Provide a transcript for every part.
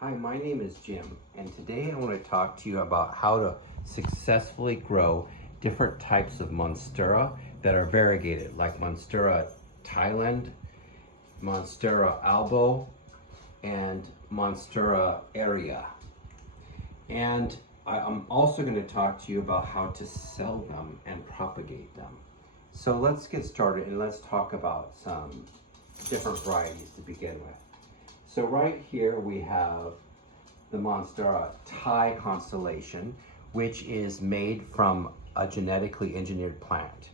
Hi, my name is Jim, and today I want to talk to you about how to successfully grow different types of Monstera that are variegated, like Monstera Thailand, Monstera albo, and Monstera area. And I'm also going to talk to you about how to sell them and propagate them. So let's get started and let's talk about some different varieties to begin with. So right here we have the Monstera Thai constellation, which is made from a genetically engineered plant.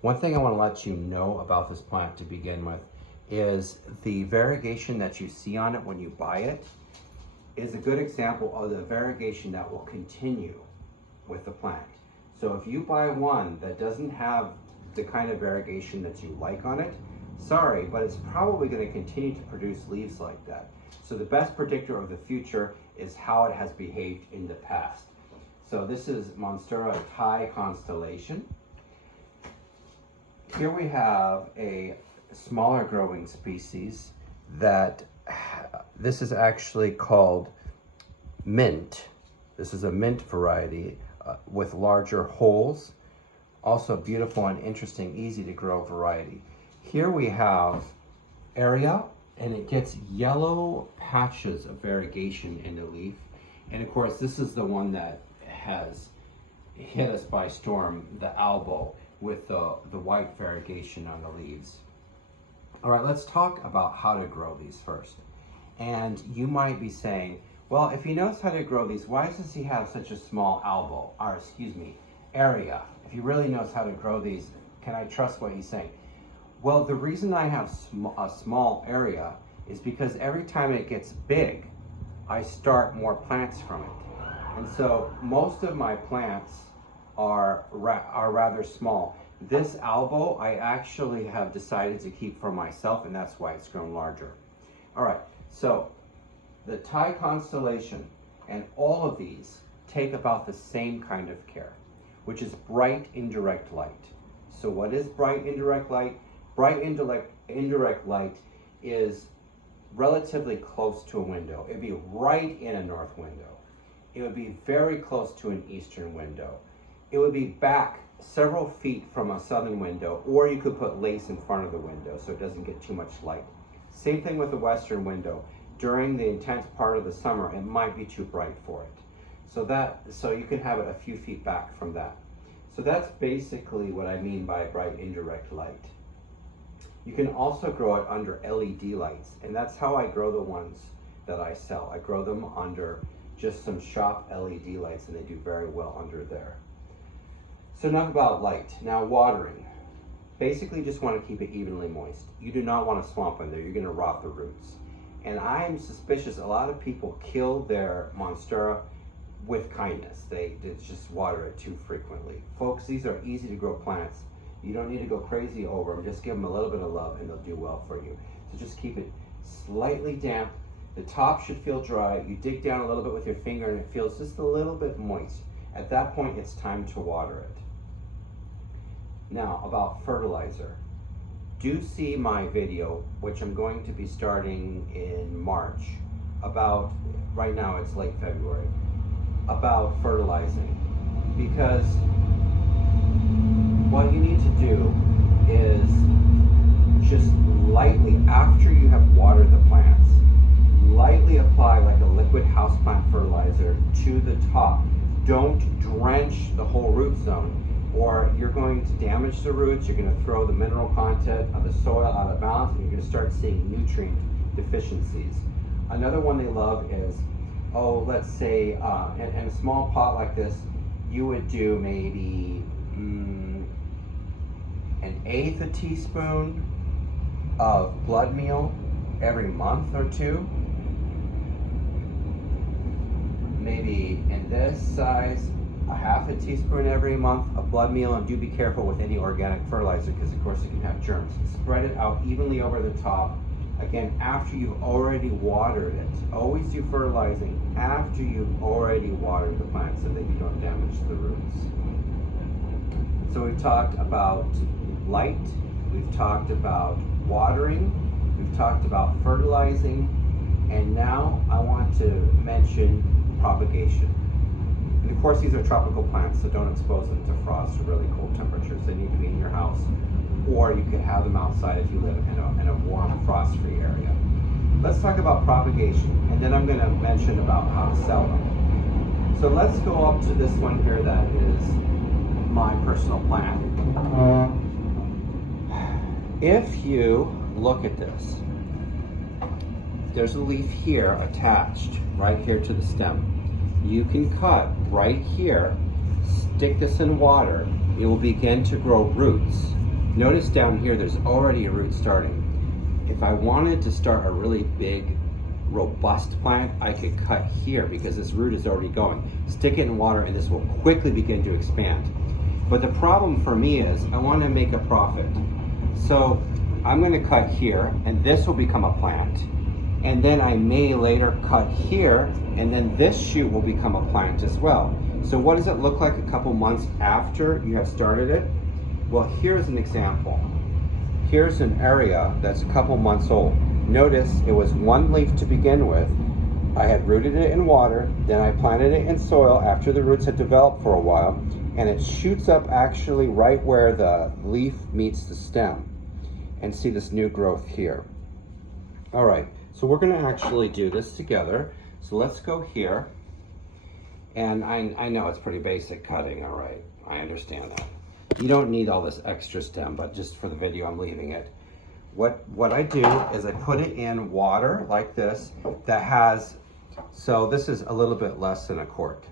One thing I want to let you know about this plant to begin with is the variegation that you see on it when you buy it is a good example of the variegation that will continue with the plant. So if you buy one that doesn't have the kind of variegation that you like on it, sorry, but it's probably going to continue to produce leaves like that. So the best predictor of the future is how it has behaved in the past. So this is Monstera Thai constellation. Here we have a smaller growing species that this is actually called mint. This is a mint variety with larger holes. Also beautiful and interesting, easy to grow variety. Here we have area, and it gets yellow patches of variegation in the leaf. And of course, this is the one that has hit us by storm, the albo, with the white variegation on the leaves. All right, let's talk about how to grow these first. And you might be saying, well, if he knows how to grow these, why does he have such a small albo, or excuse me, area? If he really knows how to grow these, can I trust what he's saying? Well, the reason I have a small area is because every time it gets big, I start more plants from it. And so most of my plants are rather small. This albo, I actually have decided to keep for myself, and that's why it's grown larger. All right, so the Thai constellation and all of these take about the same kind of care, which is bright indirect light. So what is bright indirect light? Bright indirect light is relatively close to a window. It'd be right in a north window. It would be very close to an eastern window. It would be back several feet from a southern window, or you could put lace in front of the window so it doesn't get too much light. Same thing with the western window. During the intense part of the summer, it might be too bright for it. So you can have it a few feet back from that. So that's basically what I mean by bright indirect light. You can also grow it under LED lights, and that's how I grow the ones that I sell. I grow them under just some shop LED lights, and they do very well under there. So enough about light. Now watering. Basically just want to keep it evenly moist. You do not want a swamp in there. You're going to rot the roots. And I am suspicious a lot of people kill their Monstera with kindness. They just water it too frequently. Folks, these are easy to grow plants. You don't need to go crazy over them. Just give them a little bit of love and they'll do well for you. So just keep it slightly damp. The top should feel dry. You dig down a little bit with your finger and it feels just a little bit moist. At that point, it's time to water it. Now, about fertilizer. Do see my video, which I'm going to be starting in March, about, right now it's late February, about fertilizing. Because what you need to do is just lightly, after you have watered the plants, lightly apply like a liquid houseplant fertilizer to the top. Don't drench the whole root zone, or you're going to damage the roots. You're going to throw the mineral content of the soil out of balance, and you're going to start seeing nutrient deficiencies. Another one they love is, let's say in a small pot like this, you would do maybe an eighth a teaspoon of blood meal every month or two. Maybe in this size, a half a teaspoon every month of blood meal, and do be careful with any organic fertilizer because of course it can have germs. Spread it out evenly over the top. Again, after you've already watered it. Always do fertilizing after you've already watered the plant so that you don't damage the roots. So we've talked about light, we've talked about watering, we've talked about fertilizing, and now I want to mention propagation. And of course, these are tropical plants, so don't expose them to frost or really cold temperatures. They need to be in your house, or you could have them outside if you live in a warm, frost-free area. Let's talk about propagation, and then I'm going to mention about how to sell them. So let's go up to this one here that is my personal plant. If you look at this, there's a leaf here attached right here to the stem. You can cut right here, stick this in water, it will begin to grow roots. Notice down here there's already a root starting. If I wanted to start a really big, robust plant, I could cut here because this root is already going. Stick it in water and this will quickly begin to expand. But the problem for me is I want to make a profit. So I'm going to cut here and this will become a plant. And then I may later cut here and then this shoot will become a plant as well. So what does it look like a couple months after you have started it? Well, here's an example. Here's an area that's a couple months old. Notice it was one leaf to begin with. I had rooted it in water, then I planted it in soil after the roots had developed for a while, and it shoots up actually right where the leaf meets the stem. And see this new growth here. All right, so we're gonna actually do this together. So let's go here. And I know it's pretty basic cutting, all right, I understand that. You don't need all this extra stem, but just for the video, I'm leaving it. What I do is I put it in water like this that has, so this is a little bit less than a quart.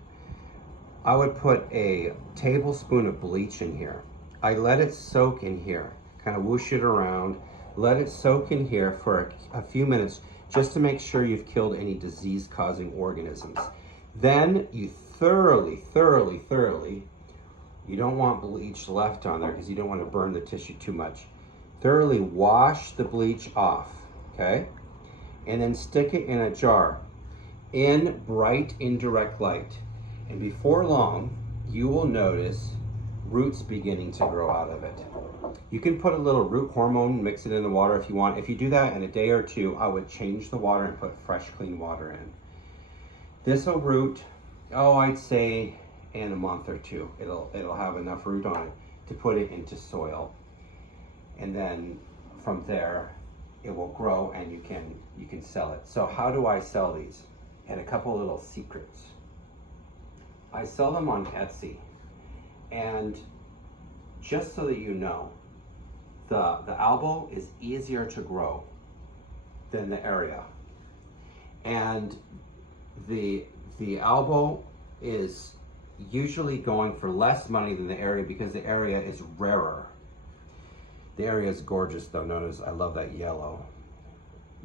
I would put a tablespoon of bleach in here. I let it soak in here, kind of whoosh it around, let it soak in here for a few minutes just to make sure you've killed any disease-causing organisms. Then you thoroughly, you don't want bleach left on there because you don't want to burn the tissue too much. Thoroughly wash the bleach off, okay? And then stick it in a jar in bright indirect light. And before long, you will notice roots beginning to grow out of it. You can put a little root hormone, mix it in the water if you want. If you do that in a day or two, I would change the water and put fresh, clean water in. This will root, I'd say in a month or two. It'll have enough root on it to put it into soil. And then from there, it will grow and you can sell it. So how do I sell these? And a couple little secrets. I sell them on Etsy. And just so that you know, the albo is easier to grow than the area. And the albo is usually going for less money than the area because the area is rarer. The area is gorgeous though. Notice I love that yellow.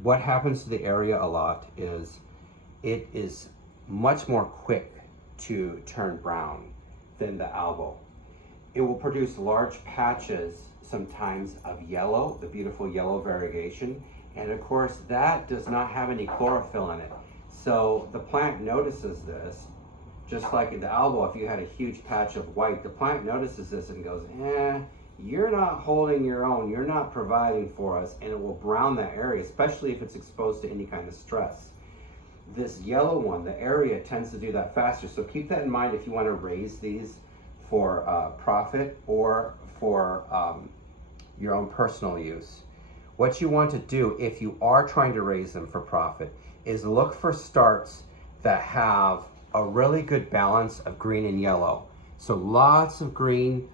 What happens to the area a lot is it is much more quick to turn brown than the albo. It will produce large patches sometimes of yellow, the beautiful yellow variegation, and of course that does not have any chlorophyll in it. So the plant notices this, just like in the albo, if you had a huge patch of white, the plant notices this and goes, you're not holding your own, you're not providing for us, and it will brown that area, especially if it's exposed to any kind of stress. This yellow one, the area tends to do that faster, so keep that in mind if you want to raise these for profit or for your own personal use. What you want to do if you are trying to raise them for profit is look for starts that have a really good balance of green and yellow. So lots of green,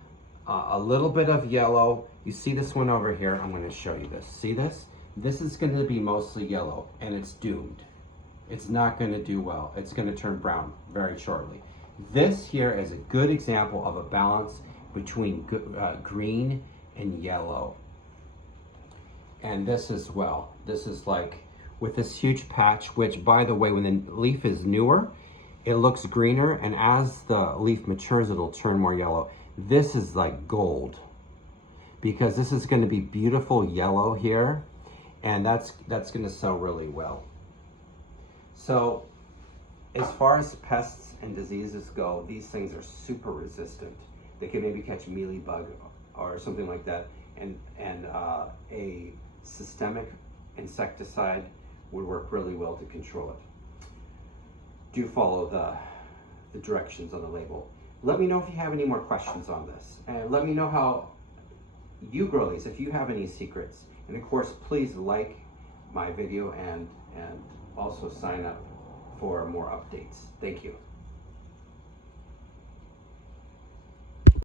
a little bit of yellow. You see this one over here? I'm going to show you this. See this? This is going to be mostly yellow and it's doomed. It's not going to do well. It's going to turn brown very shortly. This here is a good example of a balance between green and yellow. And this as well. This is like with this huge patch, which by the way, when the leaf is newer, it looks greener, and as the leaf matures, it'll turn more yellow. This is like gold because this is going to be beautiful yellow here, and that's going to sell really well. So as far as pests and diseases go, these things are super resistant. They can maybe catch mealybug or something like that, and a systemic insecticide would work really well to control it. do follow the directions on the label. Let me know if you have any more questions on this, and let me know how you grow these, if you have any secrets. And of course, please like my video and also sign up for more updates. Thank you.